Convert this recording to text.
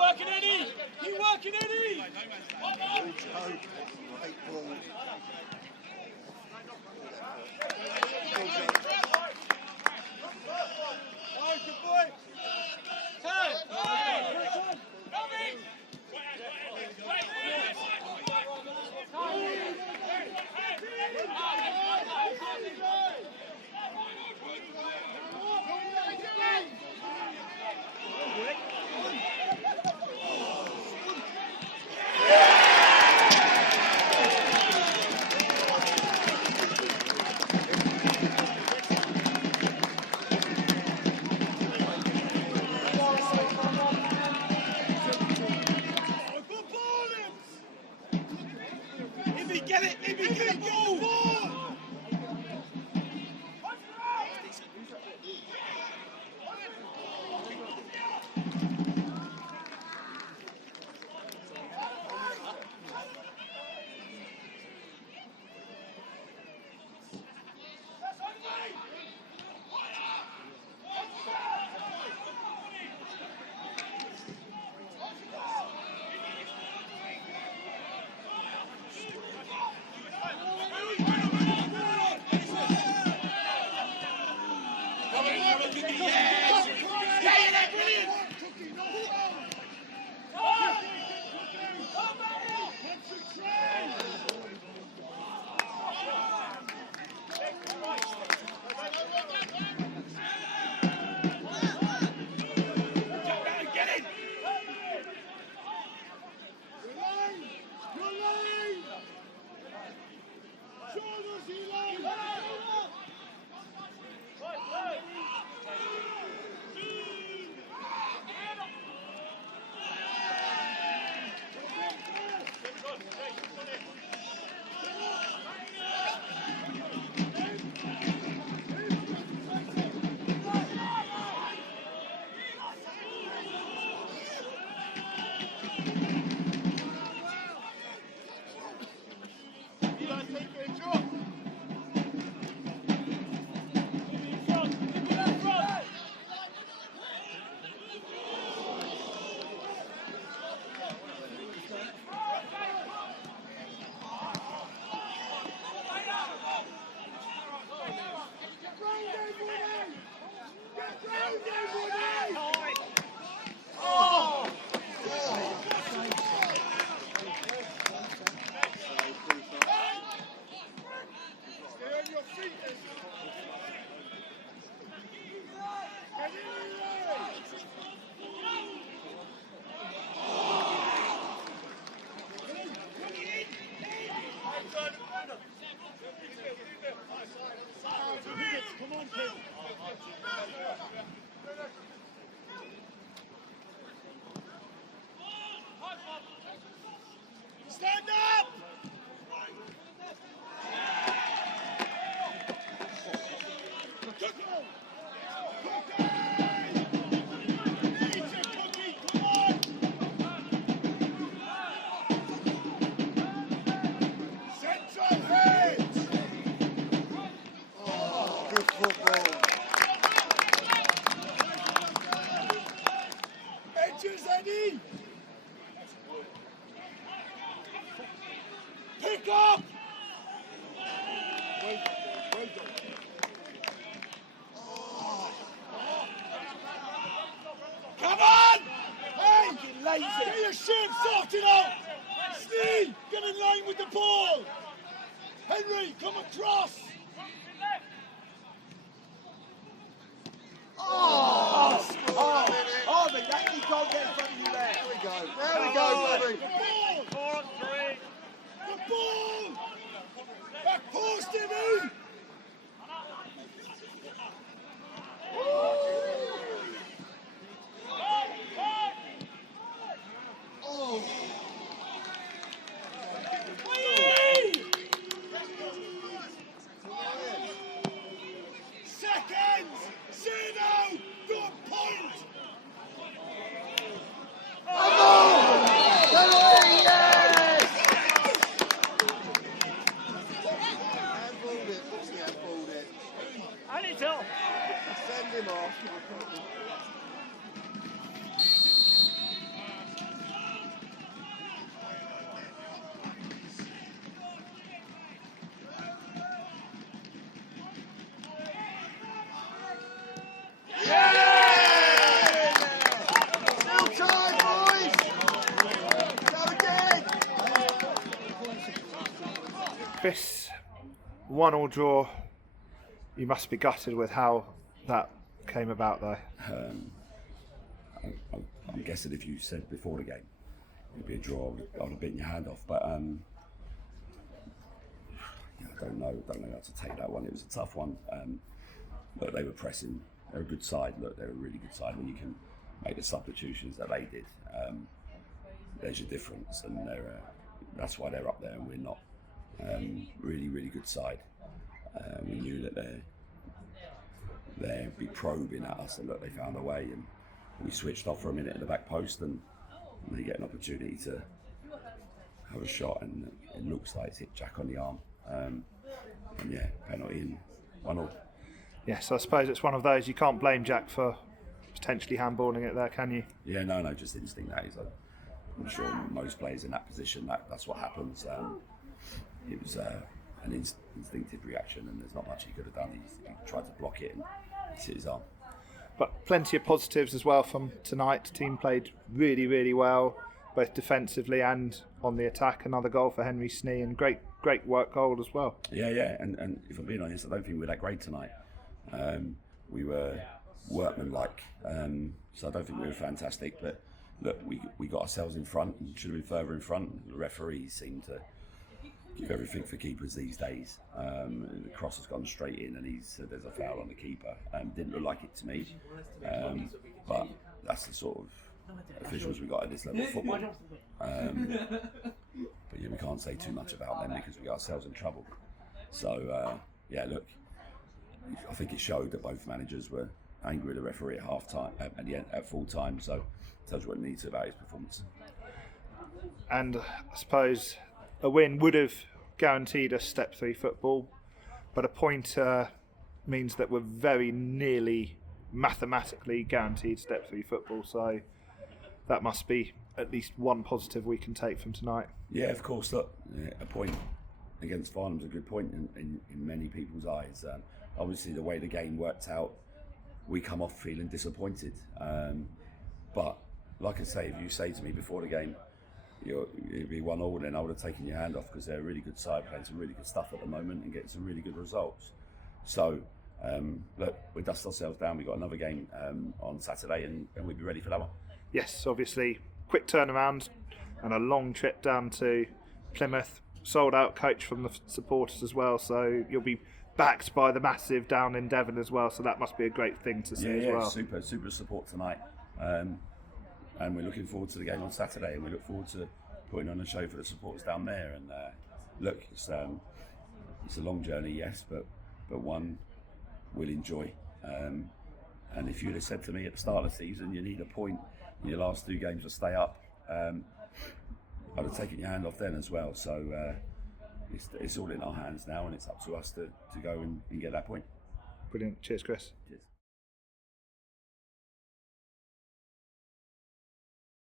working, Eddie? You working, Eddie? Great ball. Good boy. Turn. Get it, get it, go! Stand up! Pick up! Come on! Hey! Lazy! Get your shit sorted out! Steve, get in line with the ball! Henry, come across! Oh, the Yankee can't get in front of you there. There we go. There we go, Bobby. The ball! 4 on 3. The ball! Back post, Jimmy! Oh! Seconds! Zeno! Good point! Send him off. Chris, 1-1 draw. You must be gutted with how that came about, though. I'm guessing if you said before the game it'd be a draw, I would have bitten your hand off. But I don't know how to take that one. It was a tough one. Look, they were pressing. They're a good side. Look, they're a really good side. When you can make the substitutions that they did, there's your difference, and that's why they're up there and we're not. Really, really good side. We knew that they'd be probing at us, and look, they found a way, and we switched off for a minute at the back post, and they get an opportunity to have a shot, and it looks like it's hit Jack on the arm. And yeah, penalty and 1-1. Yes, I suppose it's one of those, you can't blame Jack for potentially handballing it there, can you? Yeah, no, just instinct that is. I'm sure most players in that position, that's what happens. It was an instinctive reaction, and there's not much he could have done. He tried to block it and it's hit his arm. But plenty of positives as well from tonight. The team played really, really well, both defensively and on the attack. Another goal for Henry Snee, and great work goal as well. Yeah, and if I'm being honest, I don't think we were that great tonight. We were workmanlike, so I don't think we were fantastic. But look, we got ourselves in front and should have been further in front. The referees seem to give everything for keepers these days. The cross has gone straight in, and he said there's a foul on the keeper. Didn't look like it to me, but that's the sort of officials we got at this level of football. But yeah, we can't say too much about them because we got ourselves in trouble. So yeah, look, I think it showed that both managers were angry with the referee at half time, at the end, at full time. So it tells you what it needs about his performance. And I suppose a win would have guaranteed us step 3 football, but a point means that we're very nearly mathematically guaranteed step 3 football. So that must be at least one positive we can take from tonight. Yeah, of course. Look, a point against Farnham's a good point in many people's eyes. Obviously, the way the game worked out, we come off feeling disappointed. But like I say, if you say to me before the game, it'd be 1-1, then I would have taken your hand off, because they're a really good side, playing some really good stuff at the moment and getting some really good results. So look, we dust ourselves down. We've got another game on Saturday, and we'll be ready for that one. Yes, obviously, quick turnaround and a long trip down to Plymouth. Sold out coach from the supporters as well, so you'll be backed by the massive down in Devon as well, so that must be a great thing to see as well. Super support tonight, and we're looking forward to the game on Saturday, and we look forward to putting on a show for the supporters down there. And look, it's a long journey, yes, but one we'll enjoy. And if you'd have said to me at the start of the season you need a point in your last 2 games to stay up, I'd have taken your hand off then as well. So it's all in our hands now, and it's up to us to go and get that point. Brilliant. Cheers, Chris.